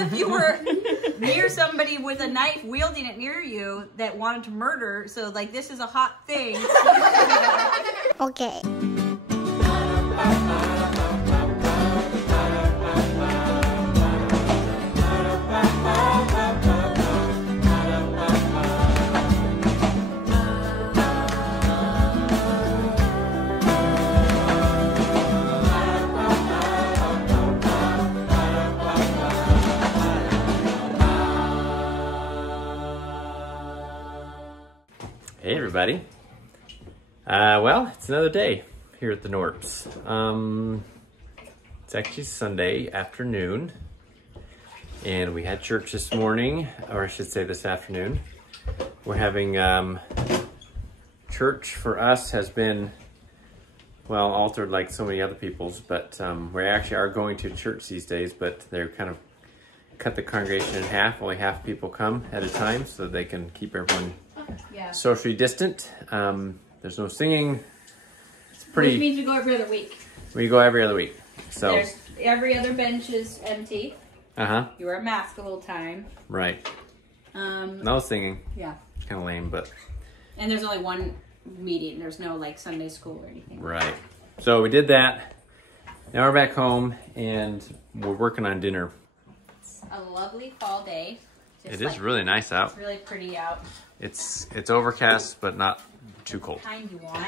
if you were near somebody with a knife wielding it near you that wanted to murder. So like this is a hot thing. Okay. Hey everybody. Well, it's another day here at the Knorps. It's actually Sunday afternoon, and we had church this morning, or I should say this afternoon. We're having church for us has been, well, altered like so many other people's, but we actually are going to church these days, but they're kind of cut the congregation in half. Only half people come at a time so they can keep everyone socially distant. There's no singing. It's pretty. Which means we go every other week. We go every other week. So there's every other bench is empty. You wear a mask the whole time. Right. No singing. Yeah. Kind of lame, but. And there's only one meeting. There's no like Sunday school or anything. Right. So we did that. Now we're back home and we're working on dinner. It's a lovely fall day. It is really nice out. It's really pretty out. It's overcast, but not too cold. The kind you want.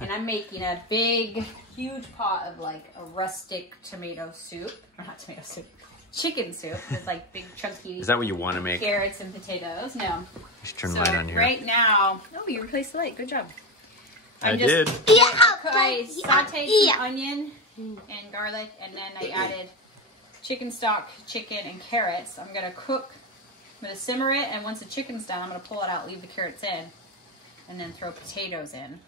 And I'm making a big, huge pot of like a rustic tomato soup. Or not tomato soup. Chicken soup with like big chunky. Is that what you want to make? Carrots and potatoes. No. You should turn the light on here. Right now. Oh, you replaced the light. Good job. I did. I sauteed some onion and garlic, and then I added chicken stock, chicken, and carrots. I'm gonna cook. I'm gonna simmer it, and once the chicken's done, I'm gonna pull it out, leave the carrots in, and then throw potatoes in.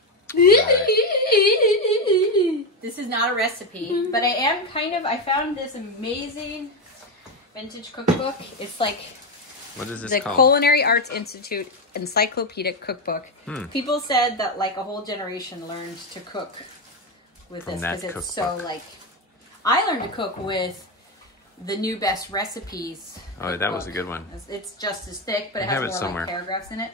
This is not a recipe, but I found this amazing vintage cookbook. It's like what is this the called? Culinary Arts Institute Encyclopedic Cookbook. People said that like a whole generation learned to cook with this because it's so like. I learned to cook with the new best recipes. Oh, that was a good one. It's just as thick, but it has more like paragraphs in it.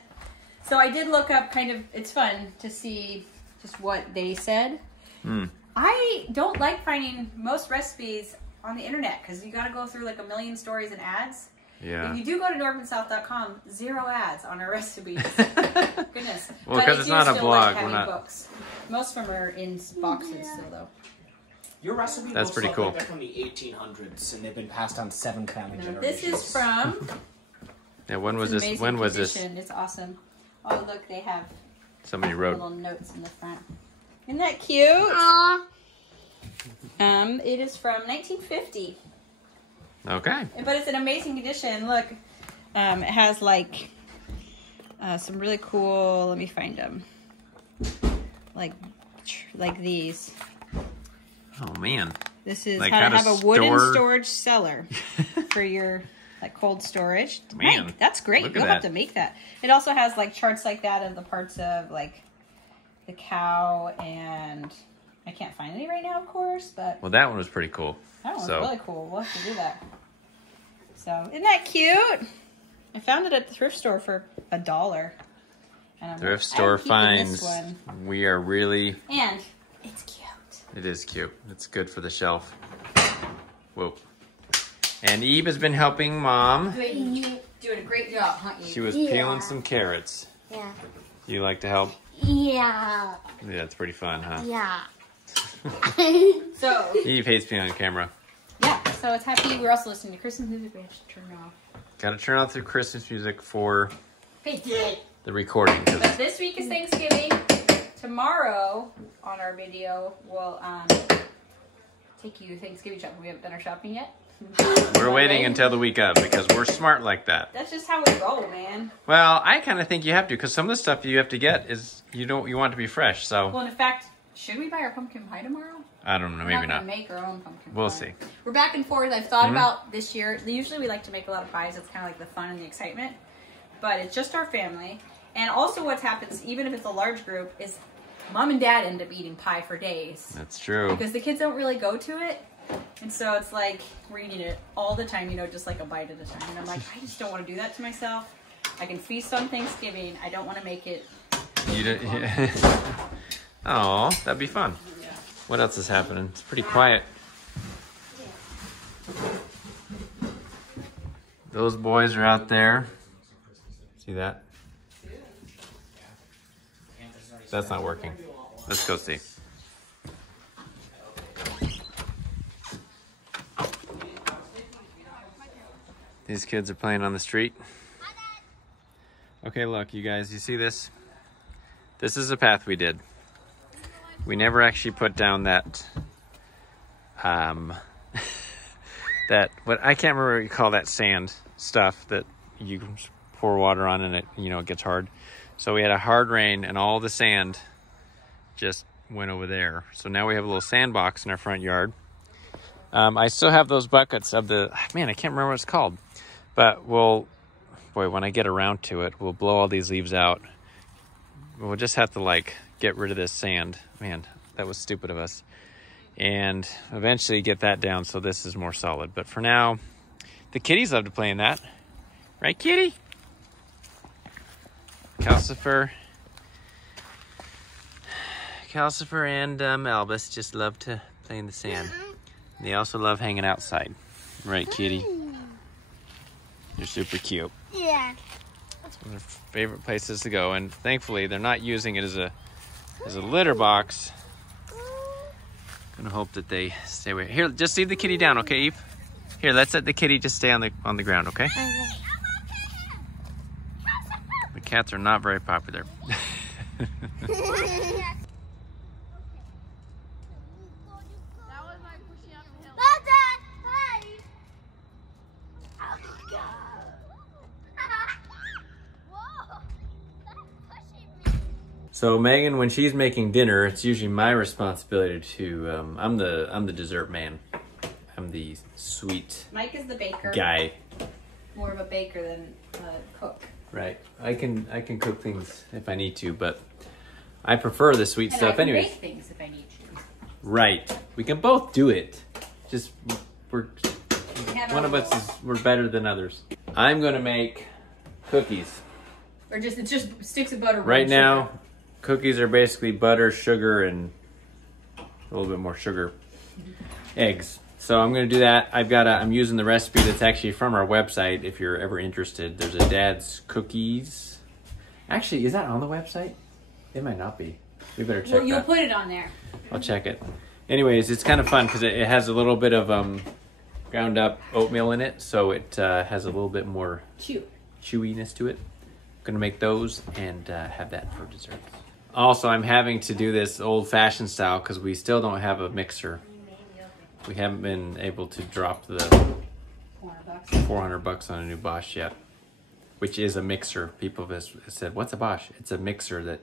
So I did look up it's fun to see just what they said. I don't like finding most recipes on the internet because you got to go through like a million stories and ads. Yeah. If you do go to northandsouth.com, 0 ads on our recipes. Goodness. Well, because it's not a blog. Like having books. Most of them are in boxes still, though. Your recipe That's pretty cool. Like they're from the 1800s, and they've been passed on 7 family generations. This is from. Yeah, when was this? When was this? It's awesome. Oh, look, they have. Somebody wrote little notes in the front. Isn't that cute? Aww. It is from 1950. Okay. But it's an amazing edition. Look, it has like some really cool. Let me find them. Like these. Oh man. This is like how to have a wooden storage cellar for your like cold storage. Man, right. That's great. You'll have to make that. It also has like charts like that of the parts of like the cow, and I can't find any right now, of course, but well, that one was pretty cool. That one was really cool. We'll have to do that. So isn't that cute? I found it at the thrift store for $1. And thrift store finds. We are really. And it's cute. It is cute. It's good for the shelf. Whoa. And Eve has been helping Mom. Doing a great job, huh, Eve? She was peeling some carrots. Yeah. You like to help? Yeah. Yeah, it's pretty fun, huh? Yeah. So Eve hates being on camera. Yeah, so it's happy. We're also listening to Christmas music. We have to turn it off. Gotta turn off the Christmas music for the recording. But this week is Thanksgiving. Tomorrow on our video, we'll take you Thanksgiving shopping. We haven't done our shopping yet. We're waiting until the week of because we're smart like that. That's just how we roll, man. Well, I kind of think you have to because some of the stuff you have to get is you want it to be fresh. So. Well, in fact, should we buy our pumpkin pie tomorrow? I don't know. Maybe not. Make our own pumpkin pie. We'll see. We're back and forth. I've thought about this year. Usually we like to make a lot of pies. It's kind of like the fun and the excitement. But it's just our family. And also what happens, even if it's a large group, is Mom and Dad end up eating pie for days. That's true. Because the kids don't really go to it. And so it's like we're eating it all the time, you know, just like a bite at a time. And I'm like, I just don't want to do that to myself. I can feast on Thanksgiving. I don't want to make it. You don't, yeah. Oh, that'd be fun. Yeah. What else is happening? It's pretty quiet. Those boys are out there. See that? That's not working. Let's go see. These kids are playing on the street. Okay, look, you guys, you see this? This is a path we did. We never actually put down that, that, what I can't remember what you call that sand stuff that you pour water on and it, you know, it gets hard. So we had a hard rain and all the sand just went over there. So now we have a little sandbox in our front yard. I still have those buckets of the, man, I can't remember what it's called, but we'll, boy, when I get around to it, we'll blow all these leaves out. We'll just have to like get rid of this sand. Man, that was stupid of us. And eventually get that down so this is more solid. But for now, the kitties love to play in that. Right, kitty? Calcifer and Albus just love to play in the sand. They also love hanging outside. Right, kitty? You're super cute. Yeah. It's one of their favorite places to go, and thankfully they're not using it as a litter box. Gonna hope that they stay away. Here, just leave the kitty down, okay, Eve? Here, let's let the kitty just stay on the ground, okay? The cats are not very popular. So Megan, when she's making dinner, it's usually my responsibility to. I'm the dessert man. I'm the sweet Mike is the baker. guy. More of a baker than a cook. Right. I can cook things if I need to, but I prefer the sweet And stuff I can anyways. make things if I need to. Right. We can both do it. Just we're one of us is. we're better than others. I'm gonna make cookies. Or just it's just sticks of butter. Right and now, sugar. cookies are basically butter, sugar, and a little bit more sugar, eggs. So I'm going to do that. I'm using the recipe that's actually from our website. If you're ever interested, there's a Dad's Cookies. Actually, is that on the website? It might not be. We better check Well, you'll that. put it on there. I'll check it. Anyways, it's kind of fun because it has a little bit of ground up oatmeal in it, so it has a little bit more chewiness to it. I'm going to make those and have that for dessert. Also, I'm having to do this old-fashioned style because we still don't have a mixer. We haven't been able to drop the $400 on a new Bosch yet, which is a mixer. People have said, "What's a Bosch?" It's a mixer that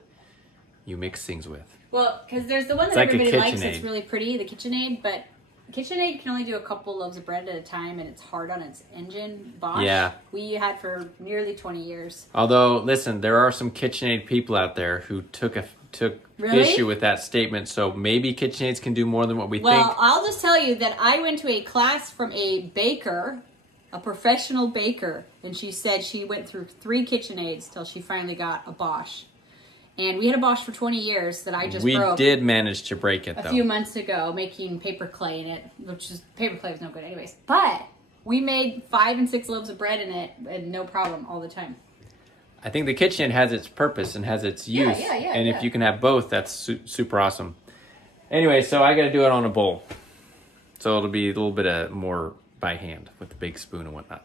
you mix things with. Well, because there's the one that like a everybody likes. KitchenAid. It's really pretty, the KitchenAid, but KitchenAid can only do a couple loaves of bread at a time, and it's hard on its engine. Bosch, Yeah. we had for nearly 20 years. Although, listen, there are some KitchenAid people out there who took Really? issue with that statement. So maybe KitchenAids can do more than what we Well, think. I'll just tell you that I went to a class from a baker, a professional baker, and she said she went through 3 KitchenAids till she finally got a Bosch. And we had a Bosch for 20 years that I just broke. We did manage to break it, a though. few months ago, making paper clay in it, which is paper clay was no good anyways. But we made 5 and 6 loaves of bread in it, and no problem all the time. I think the KitchenAid has its purpose and has its use. And if you can have both, that's super awesome. Anyway, so I got to do it on a bowl. So it'll be a little bit more by hand with the big spoon and whatnot.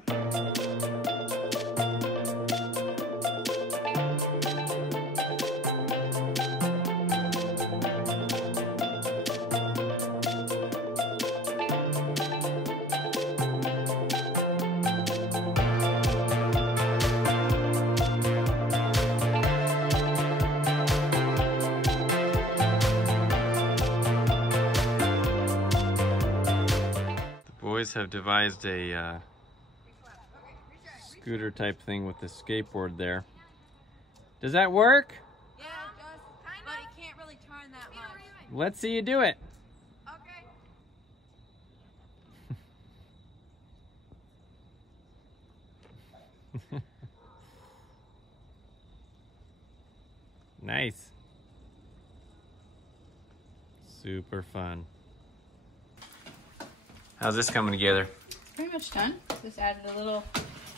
Boys have devised a scooter type thing with the skateboard there. Does that work? Yeah, it does, but it can't really turn that much. Let's see you do it. Okay. Nice. Super fun. How's this coming together? Pretty much done. Just added a little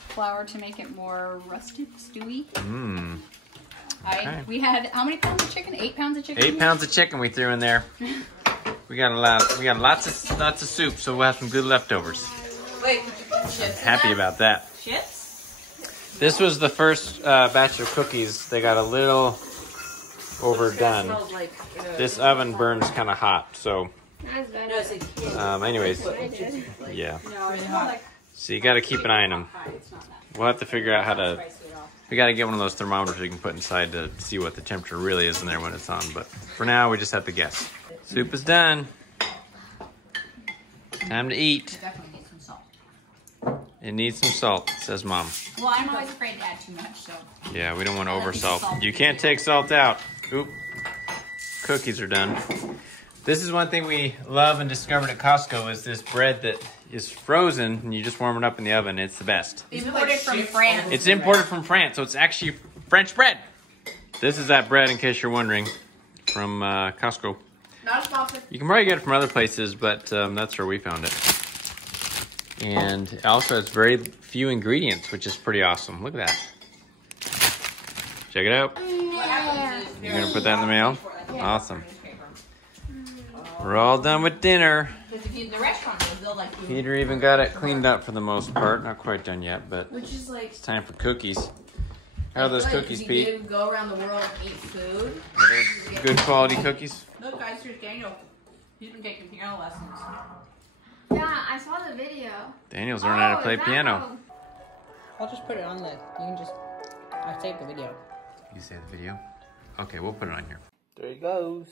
flour to make it more rustic, stewy. Mmm. Okay. We had how many pounds of chicken? 8 pounds of chicken. 8 pounds of chicken we threw in there. We got lots of soup, so we'll have some good leftovers. Wait, chips. Happy about that. Chips? This was the first batch of cookies. They got a little overdone. This oven burns kind of hot, so. Anyways, yeah. So you got to keep an eye on them. We'll have to figure out how to. We got to get one of those thermometers we can put inside to see what the temperature really is in there when it's on. But for now, we just have to guess. Soup is done. Time to eat. Definitely need some salt. It needs some salt, says Mom. Well, I'm always afraid to add too much, so. Yeah, we don't want to over salt. You can't take salt out. Oop. Cookies are done. This is one thing we love and discovered at Costco is this bread that is frozen and you just warm it up in the oven. It's the best. Imported from France. It's imported from France, so it's actually French bread. This is that bread, in case you're wondering, from Costco. Not a sponsor. You can probably get it from other places, but that's where we found it. And it also has very few ingredients, which is pretty awesome. Look at that. Check it out. You're going to put that in the mail? Awesome. We're all done with dinner. Peter even got it cleaned up for the most part. Not quite done yet, but it's time for cookies. How are those cookies, Pete? You go around the world and eat food. Are those good quality cookies? Look, guys, here's Daniel. He's been taking piano lessons. Yeah, I saw the video. Daniel's learning how to play piano. I'll just put it on the. You can just. I saved the video. You saved the video? Okay, we'll put it on here. There he goes.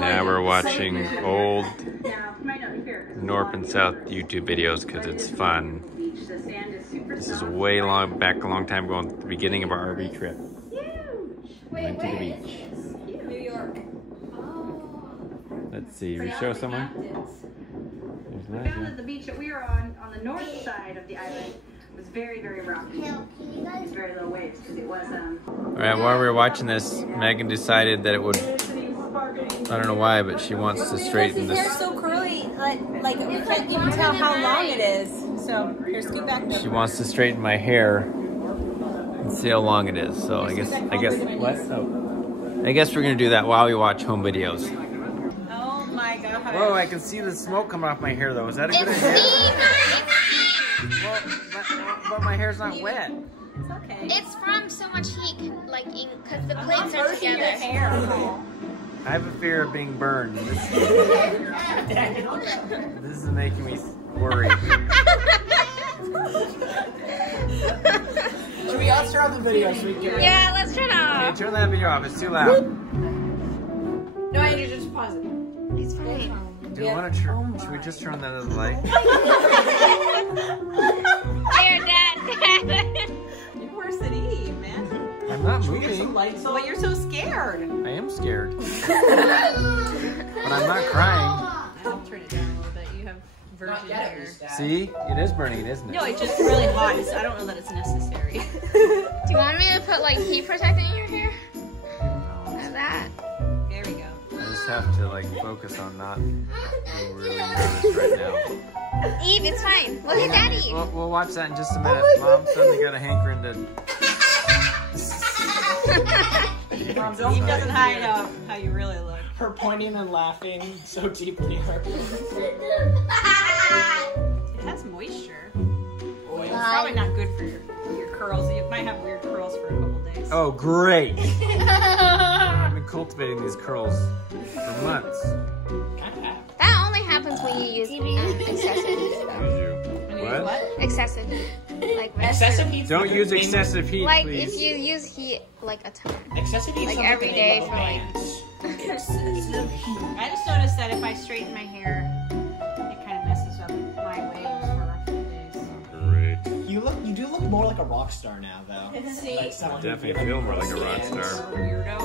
Now we're watching old North and South YouTube videos because it's fun. This is way back a long time ago at the beginning of our RV trip. Went to the beach. New York. Let's see, we show someone? We found that the beach that we were on the north side of the island, was very, very rocky. It's very low waves because it was. Alright, while we were watching this, Megan decided that it would. I don't know why, but she wants to straighten this. His hair's so curly, like you can't even tell how long it is. So here, scoot back. She wants to straighten my hair and see how long it is. So I guess what? Oh. I guess we're gonna do that while we watch home videos. Oh my god. Whoa, I can see the smoke coming off my hair though. Is that a good idea? Well, but my hair's not wet. It's okay. It's from so much heat, like, because the plates are together. I have a fear of being burned. This is making me worried. Should we all turn off the video so we can get Yeah, let's turn it off. Okay, turn that video off. It's too loud. No, I need to just pause it. It's fine. Do you want to? Should we just turn that other light? Here, Dad. You're worse than Eve, man. I'm not moving. But you're so scared. I am scared. But I'm not crying. I'll turn it down a little bit. You have virgin hair. See? It is burning, isn't it? No, it's just really hot. I don't know that it's necessary. Do you want me to put, like, heat protectant in your hair? Like that. There we go. I just have to like focus on not being really nervous right now. Eve, it's fine. Look at Daddy. We'll watch that in just a minute. Mom suddenly got a hankering to... He doesn't hide how you really look. Her pointing and laughing so deeply hurt. It has moisture. It's probably not good for your curls. You might have weird curls for a couple days. Oh, great. I've been cultivating these curls for months. That only happens when you use excessive heat. What? Excessive heat. Like Excessive heat. Don't use excessive heat, Like please. if you use heat like a ton. Excessive heat. Like every day for like. I just noticed that if I straighten my hair, it kind of messes up my waves for a few days. Great. You do look more like a rock star now, though. See? Like someone who Definitely really feel more like a rock understands. star. Weirdo.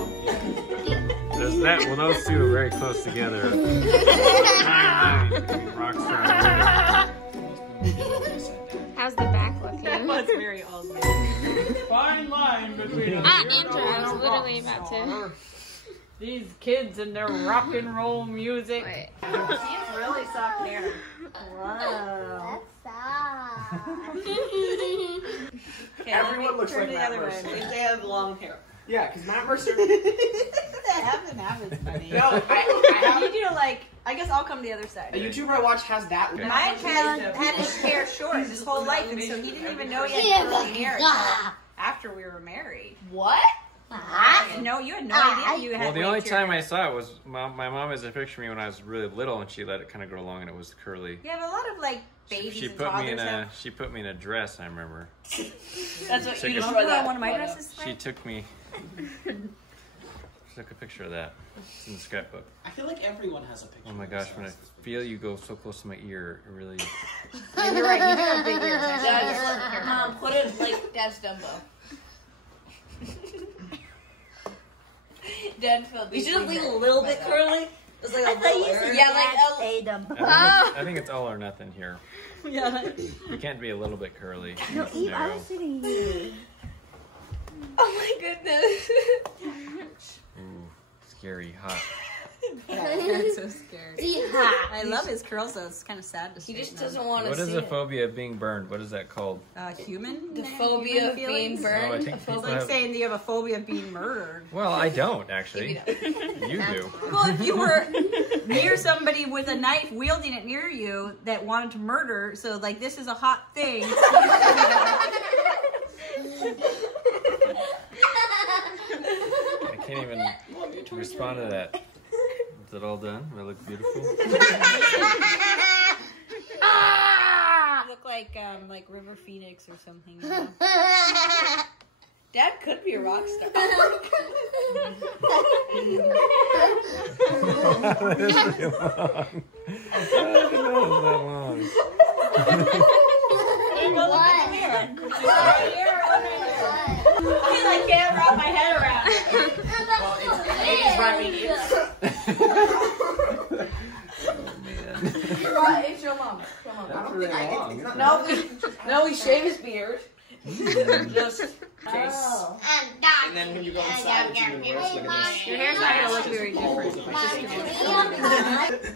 There's that. Well, those two are very close together. Rockstar. How's the back looking? That's very ugly. Fine line between Andrew, I was literally about to. These kids and their rock and roll music. Wait. She has really soft hair. Wow. Okay, Everyone looks turn like the Matt other way. Mercer. If they have long hair. Yeah, because Matt Mercer. That happens, buddy. No, I have You do like I guess I'll come the other side. a YouTuber I watch has that. mine had his hair short his whole life, and so he didn't even know he had curly hair until after we were married. What? No, you had no idea you had. Well, the only waved hair. time I saw it was my mom has a picture of me when I was really little, and she let it kind of grow long, and it was curly. You have a lot of like babies She and put me in toddlers a she put me in a dress. I remember. That's what Took you a- destroyed that. one of my dresses. She took me. She took a picture of that. It's in the scrapbook. I feel like everyone has a picture. Oh my gosh, when I feel you go so close to my ear, it really. Yeah, you're right. You do have big ears. Dad's, Mom, put it like Dad's Dumbo. Dad felt. You should leave a little bit curly. It's like a little area. Yeah, like I think it's all or nothing here. Yeah. You can't be a little bit curly. No, Eve, I No. was sitting here. Oh my goodness. Ooh, scary, hot. I'm so scared. I love his curls, though. It's kind of sad to see. He just doesn't want to What see is a it. phobia of being burned? What is that called? Human? The phobia of being feelings? Oh, I burned. think It's people like have. saying you have a phobia of being murdered. Well, I don't actually. You do. Well, if you were near somebody with a knife wielding it near you that wanted to murder, so like this is a hot thing. I can't even respond to that. Is it all done? Do I look beautiful? You look like River Phoenix or something. You know? Dad could be a rock star. I can't wrap my head around it. Well, it's wrapping it. It's your mom. That's really long. No, we shave his beard. Just. Oh. And then when you go inside, it's even worse. Look at Your hair's not gonna look very different.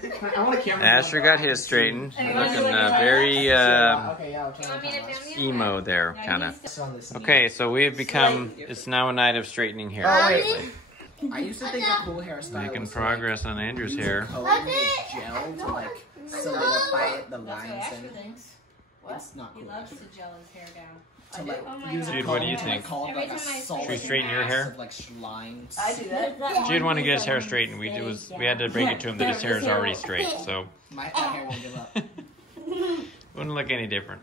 this. I want a camera. Asher got his straightened. Looking very Okay, yeah, I'll turn it on. emo there, kind of. It's on this knee. Okay, so we have become. It's now a night of straightening hair. Oh, wait. I used to think a cool hairstyle Making was progress on Andrew's hair. like gel to like solidify the lines and it's not He cool. loves to gel his hair down. To like use Jude, a what do comb you to, think? Like, call it like a solid Should we straighten your mass hair? Of, like lines. I do that. Jude wanted to get his hair straightened. We had to break it to him that his hair is already straight, so My hair won't give up. wouldn't look any different.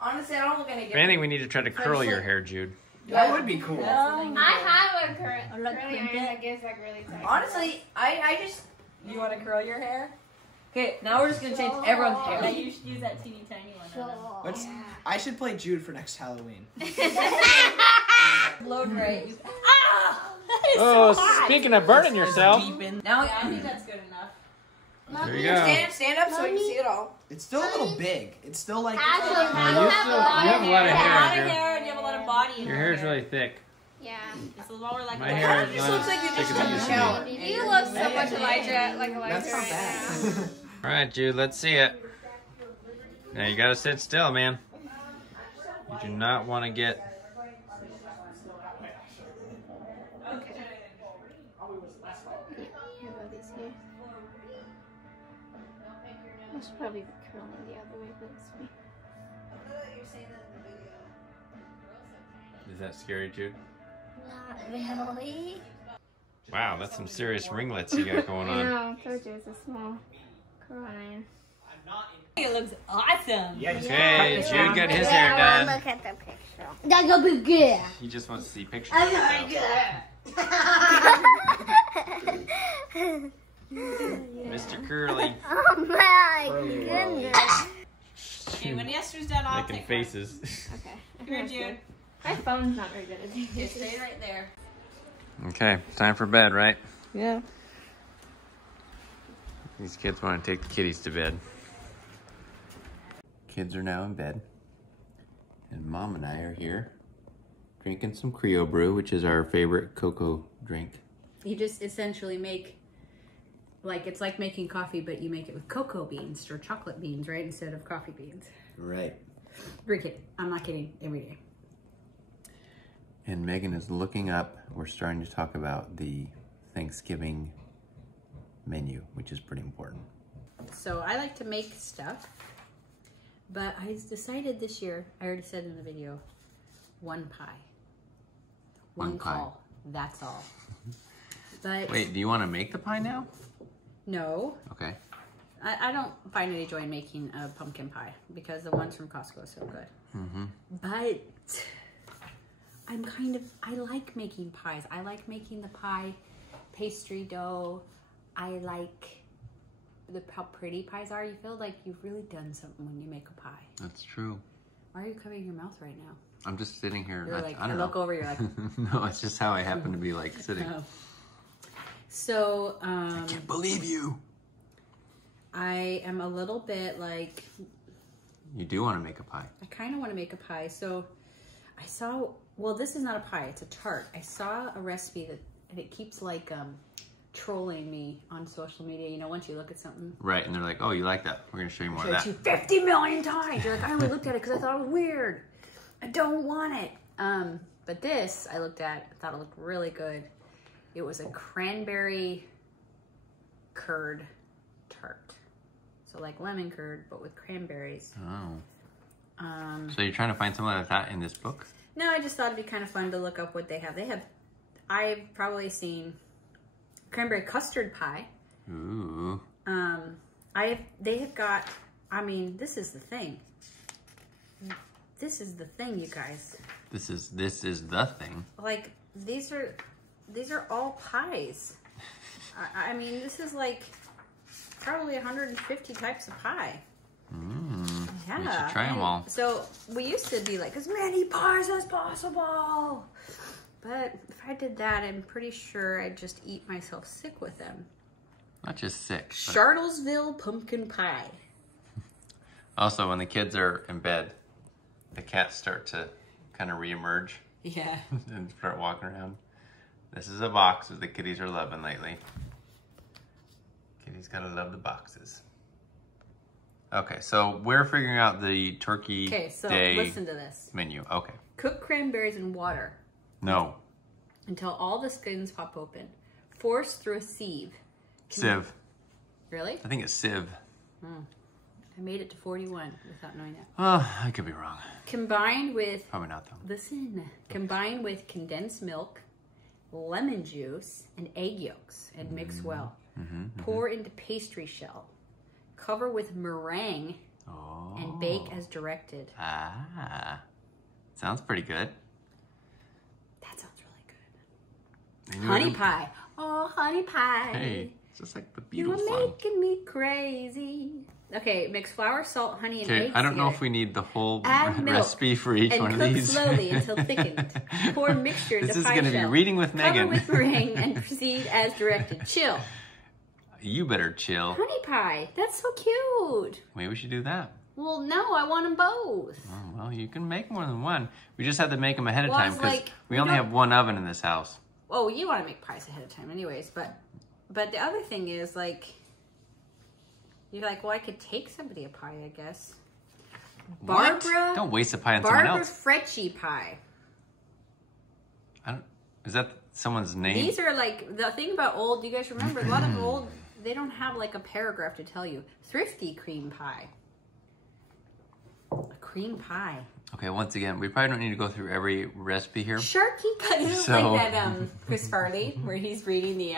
Honestly, I don't look any If different. anything, we need to try to curl your hair, Jude. That would be cool. I have a curly iron that gets like really tight. Honestly, I just. You want to curl your hair? Okay, now we're just gonna change everyone's Yeah, hair. you should use that teeny tiny one. Let's, I should play Jude for next Halloween. Blow dry. Oh, speaking of burning yourself, Now, I think that's good enough. there you go. stand up so we can see it all. It's still a little big. It's still like. You have a lot of You have a lot of hair, Andrew. hair and you have a lot of body in Your hair's really thick. Yeah. It's a lower like My a hair is This not looks like you as just thick as it took a used to shower. be. You look so much Elijah, like Elijah That's not right bad. All right, Jude, let's see it. Now you gotta sit still, man. You do not want to get. I should probably be curling the other way, but it's me. Is that scary, Jude? Not really. Wow, that's some serious ringlets you got going on. I know, I told you it's a small curl iron. It looks awesome. Okay, Jude got his hair done. Look at the picture. That's gonna be good. He just wants to see pictures of himself. Mr. Curly. Oh my goodness. Okay, when Esther's done, I'll Making take faces. Okay. One. Come here, Jude. My phone's not very good at doing Just this. stay right there. Okay, time for bed, right? Yeah. These kids want to take the kitties to bed. Kids are now in bed. And Mom and I are here drinking some Creo Brew, which is our favorite cocoa drink. You just essentially make, like, it's like making coffee, but you make it with cocoa beans or chocolate beans, right? Instead of coffee beans. Right. Drink it. I'm not kidding. Every day. And Megan is looking up. We're starting to talk about the Thanksgiving menu, which is pretty important. So I like to make stuff, but I decided this year, I already said in the video, one pie. One pie. call. That's all. But Wait, do you want to make the pie now? no, Okay. I don't find any joy in making a pumpkin pie because the ones from Costco are so good. Mm-hmm. But I like making pies. I like making the pie pastry dough. I like how pretty pies are. You feel like you've really done something when you make a pie. That's true. Why are you covering your mouth right now? I'm just sitting here. You're like, I don't look know. over, you're like, No, it's just how I happen to be like sitting. oh. So, I can't believe you. I am a little bit like, You do want to make a pie. I kind of want to make a pie. So I saw, well, this is not a pie, it's a tart. I saw a recipe and it keeps like trolling me on social media. You know, once you look at something. Right, and they're like, oh, you like that. We're going to show you more of Showed that. you 50 million times. You're like, I only looked at it because I thought it was weird. I don't want it. But this, I looked at, I thought it looked really good. It was a cranberry curd tart. So like lemon curd, but with cranberries. Oh. So you're trying to find something like that in this book? No, I just thought it'd be kind of fun to look up what they have. I've probably seen cranberry custard pie. Ooh. They have got, I mean, this is the thing. This is the thing, you guys. This is the thing. Like, these are all pies. I mean, this is like probably 150 types of pie. Yeah. We should try them all. So we used to be like, as many pies as possible. But if I did that, I'm pretty sure I'd just eat myself sick with them. Not just sick. But Charlottesville pumpkin pie. also, when the kids are in bed, the cats start to kind of reemerge Yeah. and start walking around. This is a box that the kitties are loving lately. Kitties gotta love the boxes. Okay, so we're figuring out the turkey day listen to this. menu. Okay. Cook cranberries in water No. until all the skins pop open. Force through a sieve. Sieve. Really? I think it's sieve. I made it to 41 without knowing that. Oh, I could be wrong. Combined with, Probably not though. listen, combined with condensed milk, lemon juice, and egg yolks, and mix well. Pour into pastry shell. Cover with meringue Oh. and bake as directed. Ah. Sounds pretty good. That sounds really good. And you Honey would- pie. Oh, honey pie. Hey, it's just like the You Beatles are song. making me crazy. Okay, mix flour, salt, honey, and Okay, eggs I don't know together. if we need the whole Add milk recipe for each and one of cook these. slowly until thickened. Pour mixture into This is pie going to be shell. reading with Cover Megan. with meringue and proceed as directed. Chill. You better chill. Honey pie. That's so cute. Maybe we should do that. Well, no, I want them both. Oh, well, you can make more than one. We just have to make them ahead of Well, I time was because like, we we only don't- have one oven in this house. Oh, you want to make pies ahead of time anyways, but the other thing is, like, you're like, well, I could take somebody a pie, I guess. What? Barbara. Don't waste a pie on someone Barbara else. Frecci pie. Is that someone's name? These are like, the thing about old, you guys remember, a lot of old they don't have like a paragraph to tell you. Thrifty cream pie. A cream pie. Okay, once again, we probably don't need to go through every recipe here. Sharky cut it So- like that Chris Farley, where he's reading the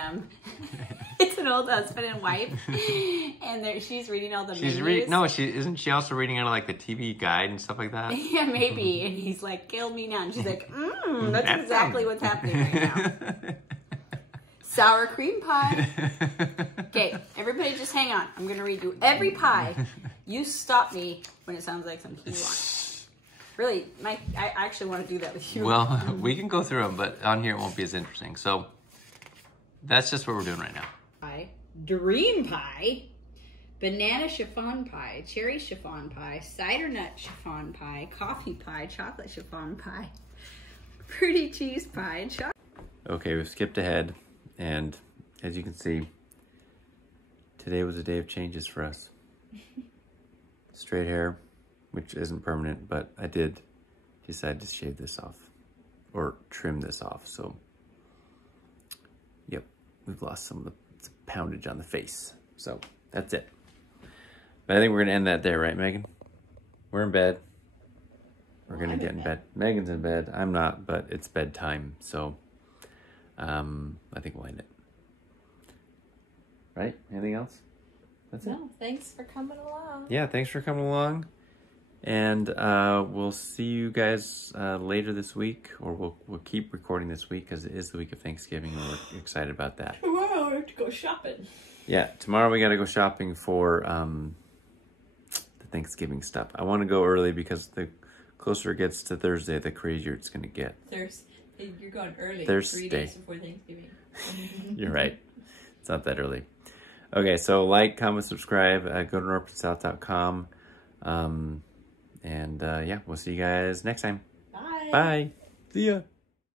it's an old husband and wife, and she's reading all the She's menus. reading. No, isn't she also reading out of like the TV guide and stuff like that? Yeah, maybe. And he's like, "Kill me now," and she's like, "That's exactly what's happening right now." Sour cream pie. Okay, everybody, just hang on. I'm gonna read you every pie. You stop me when it sounds like some quinoa. Really, Mike, I actually want to do that with you. Well, we can go through them, but on here it won't be as interesting. So that's just what we're doing right now. Pie, dream pie, banana chiffon pie, cherry chiffon pie, cider nut chiffon pie, coffee pie, chocolate chiffon pie, pretty cheese pie, and chocolate. Okay, we've skipped ahead, and as you can see, today was a day of changes for us. Straight hair, which isn't permanent, but I did decide to shave this off, or trim this off, so yep, we've lost some of the poundage on the face, so that's it. But I think we're gonna end that there, right, Megan? We're in bed. We're gonna get in bed. Megan's in bed, I'm not, but it's bedtime, so I think we'll end it. Right? Anything else? That's it. No, thanks for coming along. Yeah, thanks for coming along. And we'll see you guys later this week, or we'll keep recording this week because it is the week of Thanksgiving, and we're excited about that. Tomorrow I have to go shopping. Yeah, tomorrow we got to go shopping for the Thanksgiving stuff. I want to go early because the closer it gets to Thursday, the crazier it's going to get. You're going early. Thursday. 3 days before Thanksgiving. You're right. It's not that early. Okay, so like, comment, subscribe. Go to knorpsouth.com. And yeah, we'll see you guys next time. Bye. Bye. See ya.